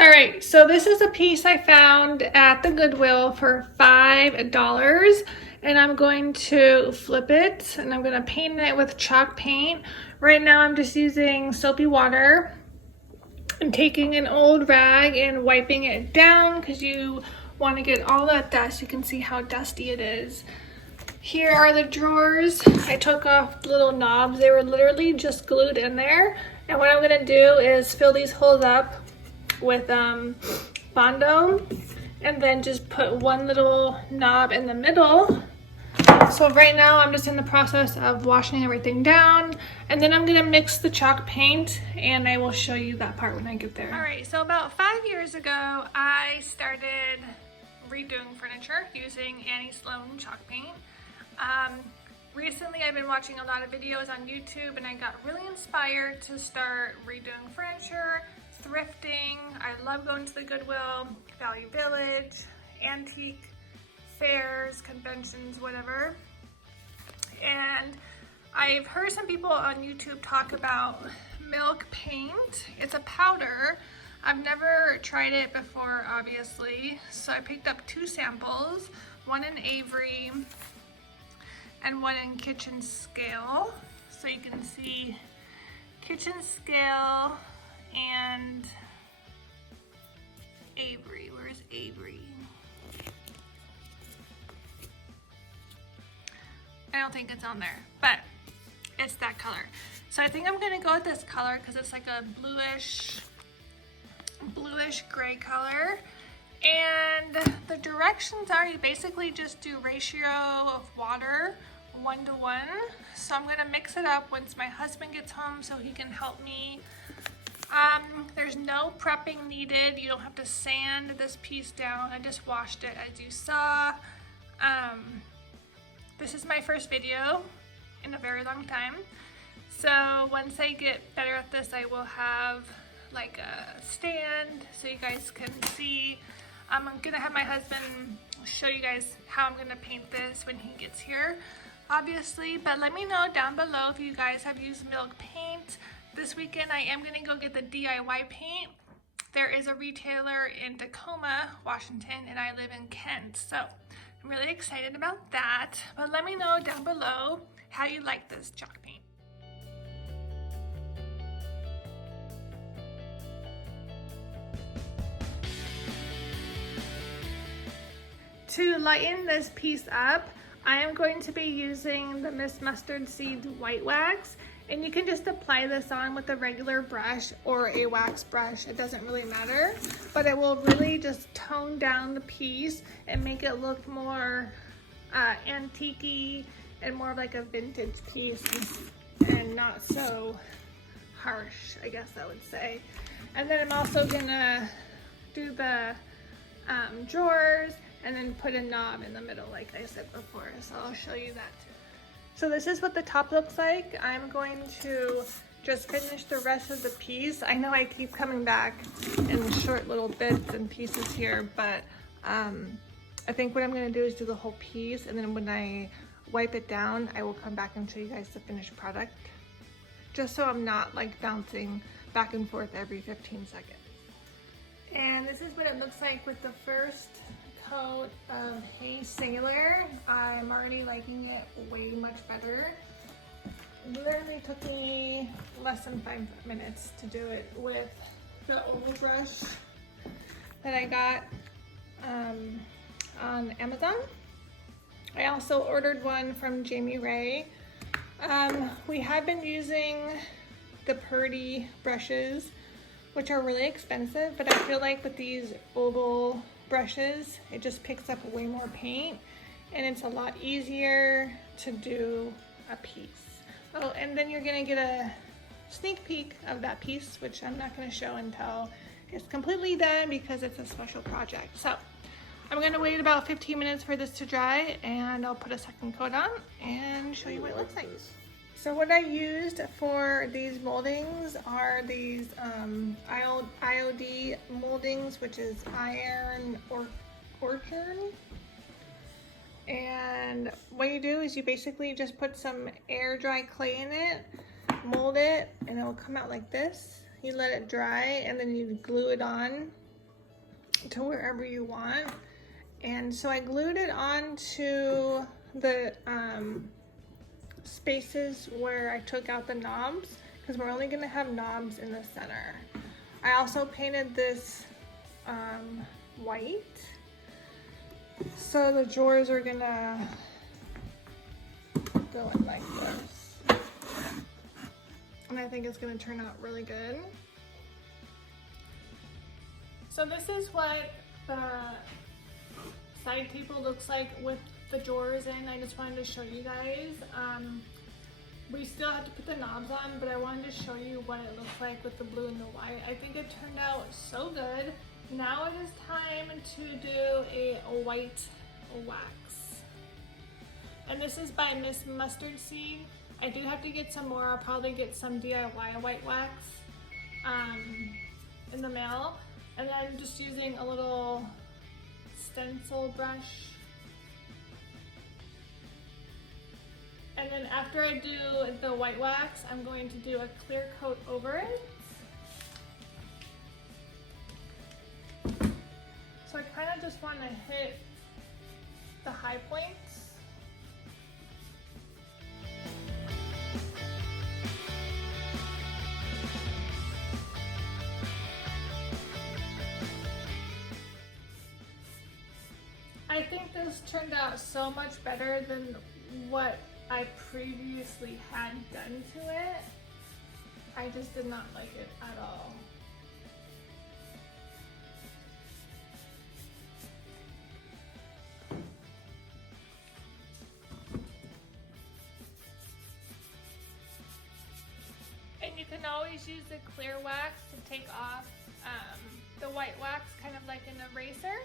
All right, so this is a piece I found at the Goodwill for $5, and I'm going to flip it and I'm going to paint it with chalk paint. Right now I'm just using soapy water. I'm taking an old rag and wiping it down because you want to get all that dust. You can see how dusty it is. Here are the drawers. I took off the little knobs. They were literally just glued in there. And what I'm gonna do is fill these holes up with Bondo and then just put one little knob in the middle. So right now I'm just in the process of washing everything down, and then I'm gonna mix the chalk paint and I will show you that part when I get there. All right, so about 5 years ago, I started redoing furniture using Annie Sloan chalk paint. Recently I've been watching a lot of videos on YouTube and I got really inspired to start redoing furniture, thrifting. I love going to the Goodwill, Value Village, antique fairs, conventions, whatever. And I've heard some people on YouTube talk about milk paint. It's a powder. I've never tried it before, obviously. So I picked up 2 samples, one in Avery and one in Kitchen Scale. So you can see Kitchen Scale and Avery. Where's Avery? I don't think it's on there, but it's that color. So I think I'm gonna go with this color because it's like a bluish gray color. And the directions are you basically just do ratio of water 1:1. So I'm gonna mix it up once my husband gets home so he can help me. There's no prepping needed. You don't have to sand this piece down. I just washed it as you saw. This is my first video in a very long time. So once I get better at this, I will have like a stand so you guys can see. I'm gonna have my husband show you guys how I'm gonna paint this when he gets here, obviously. But let me know down below if you guys have used milk paint. This weekend I am gonna go get the DIY paint. There is a retailer in Tacoma, Washington, and I live in Kent. So I'm really excited about that. But let me know down below how you like this chalk paint. To lighten this piece up, I am going to be using the Miss Mustard Seeds White Wax, and you can just apply this on with a regular brush or a wax brush. It doesn't really matter, but it will really just tone down the piece and make it look more antique-y and more like a vintage piece and not so harsh, I guess I would say. And then I'm also gonna do the drawers and then put a knob in the middle like I said before, so I'll show you that too. So this is what the top looks like. I'm going to just finish the rest of the piece. I know I keep coming back in short little bits and pieces here, but I think what I'm gonna do is do the whole piece, and then when I wipe it down, I will come back and show you guys the finished product, just so I'm not like bouncing back and forth every 15 seconds. And this is what it looks like with the first coat of Hey Sailor. I'm already liking it way much better. It literally took me less than 5 minutes to do it with the old brush that I got on Amazon. I also ordered one from Jamie Ray. We have been using the Purdy brushes, which are really expensive, but I feel like with these oval brushes, it just picks up way more paint and it's a lot easier to do a piece. Oh, and then you're gonna get a sneak peek of that piece, which I'm not gonna show until it's completely done because it's a special project. So I'm gonna wait about 15 minutes for this to dry and I'll put a second coat on and show you what it looks like. So what I used for these moldings are these IOD moldings, which is iron or orchard. And what you do is you basically just put some air dry clay in it, mold it, and it will come out like this. You let it dry and then you glue it on to wherever you want. And so I glued it onto the spaces where I took out the knobs, because we're only gonna have knobs in the center. I also painted this white. So the drawers are gonna go in like this. And I think it's gonna turn out really good. So this is what the side table looks like with the drawers in. I just wanted to show you guys. We still have to put the knobs on, but I wanted to show you what it looks like with the blue and the white. I think it turned out so good. Now it is time to do a white wax. And this is by Miss Mustard Seed. I do have to get some more. I'll probably get some DIY white wax in the mail. And then I'm just using a little stencil brush. And then after I do the white wax, I'm going to do a clear coat over it. So I kind of just want to hit the high points. I think this turned out so much better than what I previously had done to it. I just did not like it at all. And you can always use the clear wax to take off the white wax, kind of like an eraser.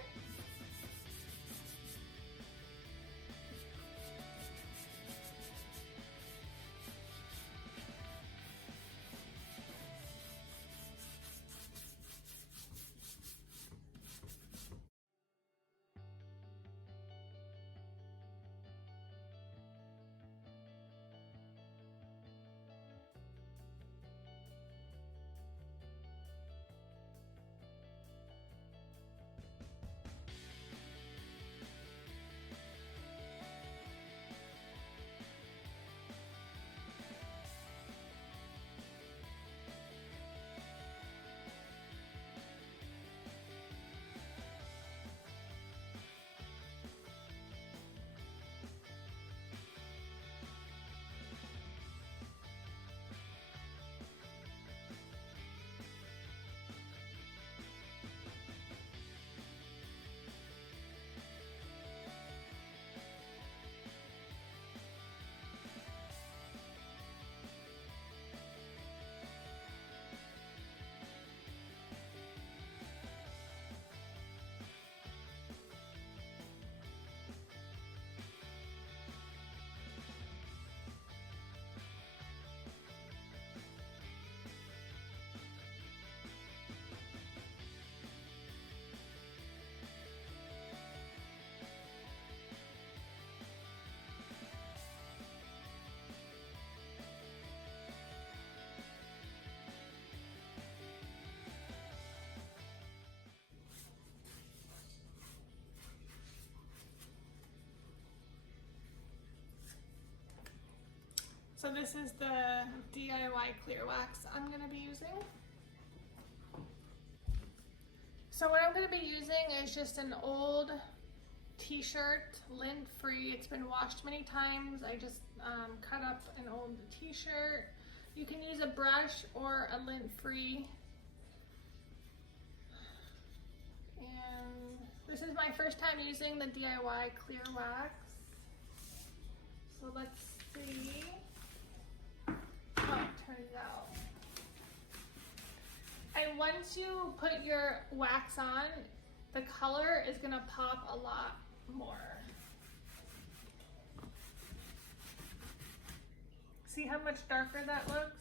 So this is the DIY clear wax I'm gonna be using. So what I'm gonna be using is just an old t-shirt, lint-free. It's been washed many times. I just cut up an old t-shirt. You can use a brush or a lint-free. And this is my first time using the DIY clear wax. So let's see how it turns out. And once you put your wax on, the color is gonna pop a lot more. See how much darker that looks?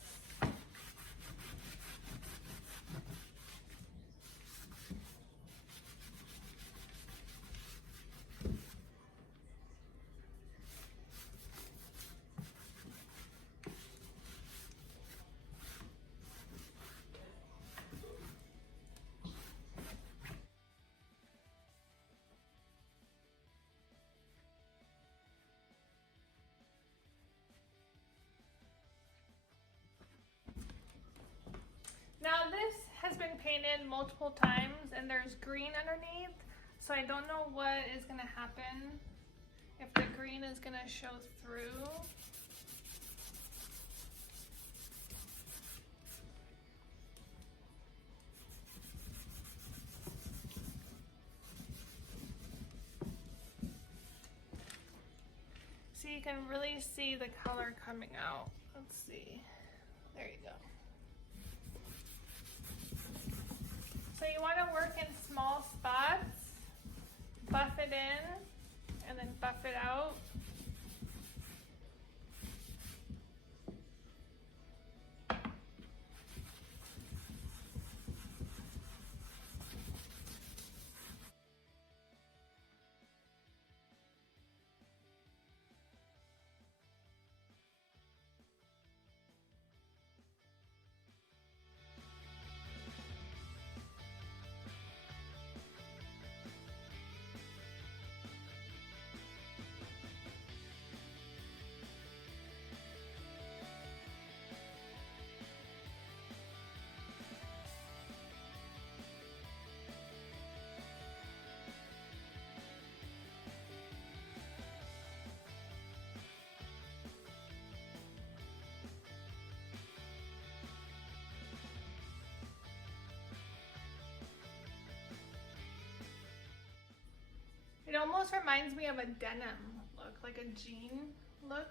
painted multiple times and there's green underneath, so I don't know what is gonna happen, if the green is gonna show through. So you can really see the color coming out. Let's see. There you go. So you want to work in small spots, buff it in, and then buff it out. It almost reminds me of a denim look, like a jean look.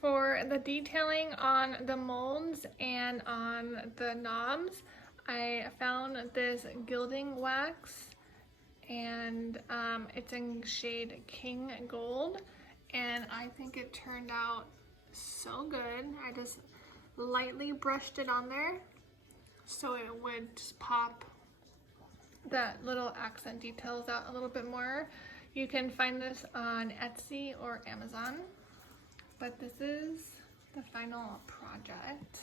For the detailing on the molds and on the knobs, I found this gilding wax, and it's in shade King Gold, and I think it turned out so good. I just lightly brushed it on there so it would just pop that little accent details out a little bit more. You can find this on Etsy or Amazon. But this is the final project.